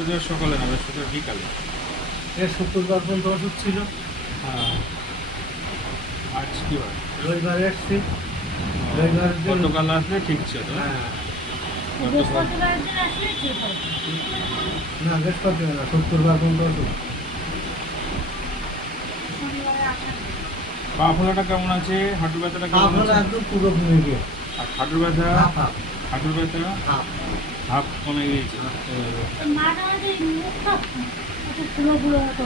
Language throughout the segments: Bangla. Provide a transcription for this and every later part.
বৃহস্পতিবার সকালে না, বৃহস্পতিবার বিকালে। এর শুক্রবার পর্যন্ত ওষুধ ছিল। হ্যাঁ, আজ কি বার? রবিবার এসছি। রবিবার দিন গতকাল আসলে ঠিক ছিল। হ্যাঁ, গতকাল বৃহস্পতিবার দিন আসলে ঠিক হয়। না বৃহস্পতিবার না, শুক্রবার পর্যন্ত ওষুধ। শনিবারে আসা নেই। পা ফোলাটা কেমন আছে? হাঁটু ব্যথাটা কেমন আপনারা আছে? একদম পুরো কমে গিয়ে আর হাঁটুর ব্যথা? হাফ হাফ হাঁটুর ব্যথা হাফ। হাফ কমে গিয়েছে। মাঝে মাঝে মুখটা একটু ফুলো ফুলো মতো।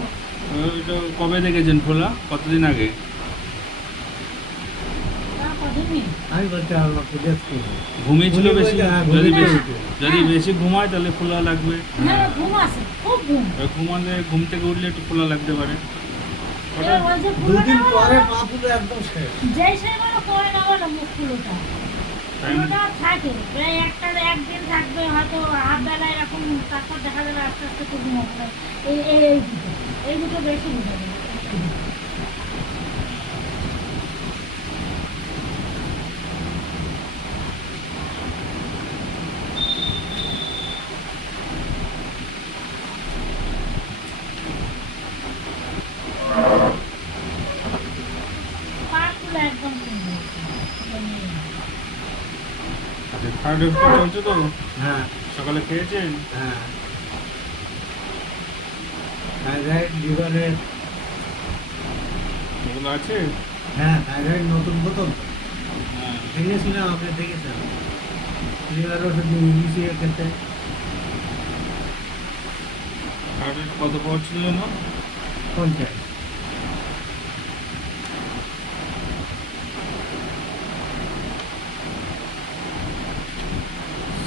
এটা কবে দেখেছেন ফোলা? কতদিন আগে? তা কদিনই। আমি বলতে পারবো আপনি দেখছি। ঘুমিয়েছিল বেশি? হ্যাঁ, যদি ঘুমিয়ে বেশি পড়েছে। যদি বেশি ঘুমায় তাহলে ফোলা লাগবে। হ্যাঁ ঘুম আছে, খুব ঘুম। আর ঘুমালে ঘুম থেকে উঠলে একটু ফোলা লাগতে পারে। ওটা এবার ওই যে ফুলোটা দুদিন হলো পরে না, পা পুরো একদম শেষ। যেই সময় করে না বলো মুখ ফুলোটা। তাই না? ফুলোটা থাকে, প্রায় একদিন থাকবে হয়তো হাফ বেলা এরকম, তারপর দেখা যাবে আস্তে আস্তে খুব ঘুম হবে। এই দুটো বেশি ঘুমে যাবে। পা ফুলো একদম কমে গেছে। আচ্ছা, থার্ড ওষুধ চলছে তো? হ্যাঁ সকালে খেয়েছেন? হ্যাঁ, থাইরয়েড লিভারের। এগুলো আছে? হ্যাঁ থাইরয়েড নতুন বোতল তো। হ্যাঁ। দেখেছিলাম, আপনি দেখেছেন। লিভার ওষুধ মিশিয়ে খেতে। থার্ড কত পাওয়ার ছিল না? 50।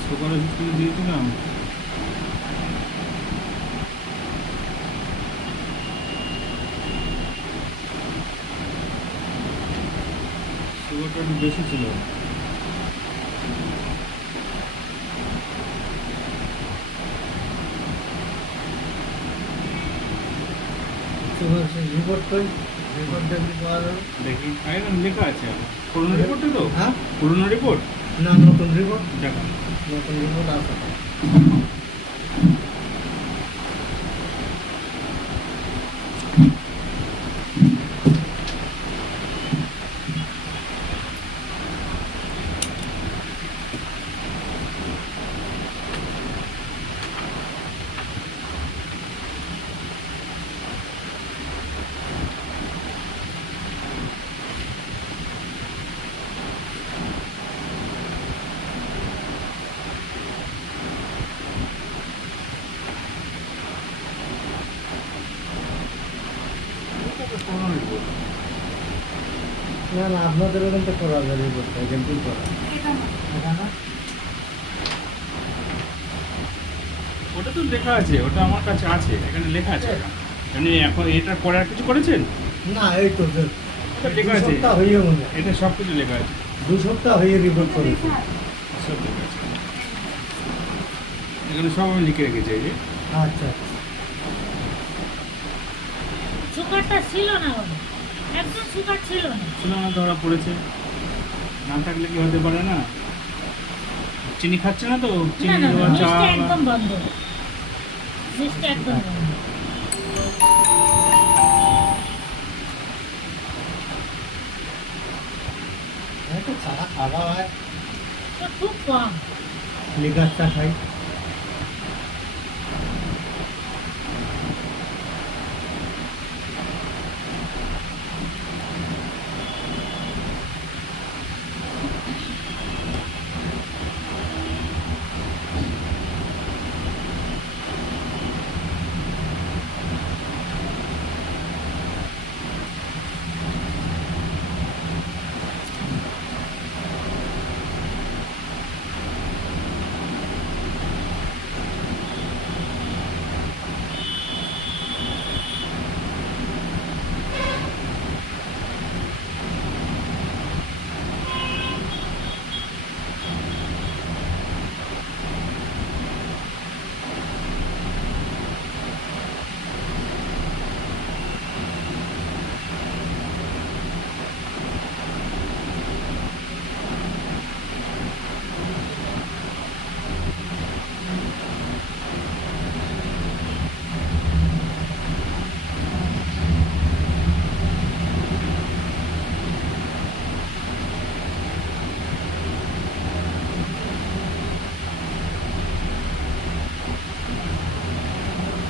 সুগার ওষুধ কিনে দিয়েছিলাম। সুগারটা একটু বেশি ছিল। রিপোর্ট কই, রিপোর্ট দেখবি পাওয়া যাবে। দেখি একদম লেখা আছে। পুরোনো রিপোর্টে তো? হ্যাঁ, পুরোনো রিপোর্ট না নতুন রিপোর্ট। দেখা। নতুন রিপোর্ট আছে। এটা তো পুরোনো রিপোর্ট। না না, আপনাদের ওখান থেকে করা যাবে রিপোর্টটা, এখান থেকে করা। এটা না। এটা না? ওটা তো লেখা আছে, ওটা আমার কাছে আছে, এখানে লেখা আছে ওটা। আপনি এখন এটার পরে আর কিছু করেছেন? না এই তো এটা দু লেখা আছে, সপ্তাহ হয়ে মনে হয়। এটা সব কিছু লেখা আছে। 2 সপ্তাহ হয়ে রিপোর্ট করেছি। সব লেখা আছে এখানে, সব আমি লিখে রেখেছি। এই যে আচ্ছা, সুগারটা ছিল না বলে, একদম সুগার ছিল না। ছিল না, ধরা পড়েছে। না থাকলে কি হতে পারে না? চিনি খাচ্ছে না তো? না চিনি না দেওয়া চা মিষ্টি একদম বন্ধ, মিষ্টি একদম বন্ধ। তো চা খাওয়া হয়, তো খুব কম। লিকার চা খাই।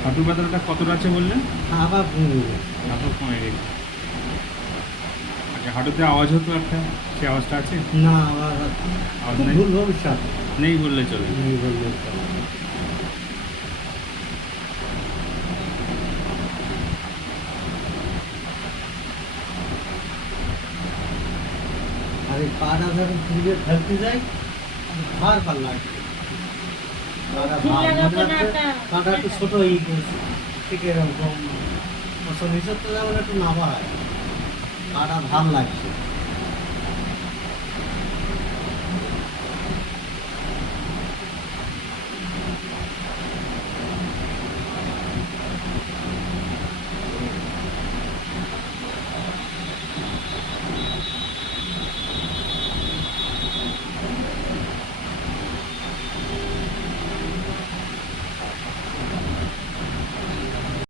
হাঁটুর ব্যথাটা কতটা আছে বললেন? আবার কমে গেছে। হাঁটু কমে গেছে। আচ্ছা, হাঁটুতে আওয়াজ হতো একটা, সে আওয়াজটা আছে? না আবার আওয়াজ খুব নেই? ভুল ভবিষ্যৎ নেই বললে চলে। নেই বললে চলে। আর এই পাটা যখন ফিরে ফেলতে যাই ভার ভাল লাগছে। পাটা ভার ফিরে মনে যখন হচ্ছে একটা- পাটা একটু ছোট করেছে, ঠিক এরকম নিচের তো যেমন একটু নামা হয়, পাটা ভাল লাগছে।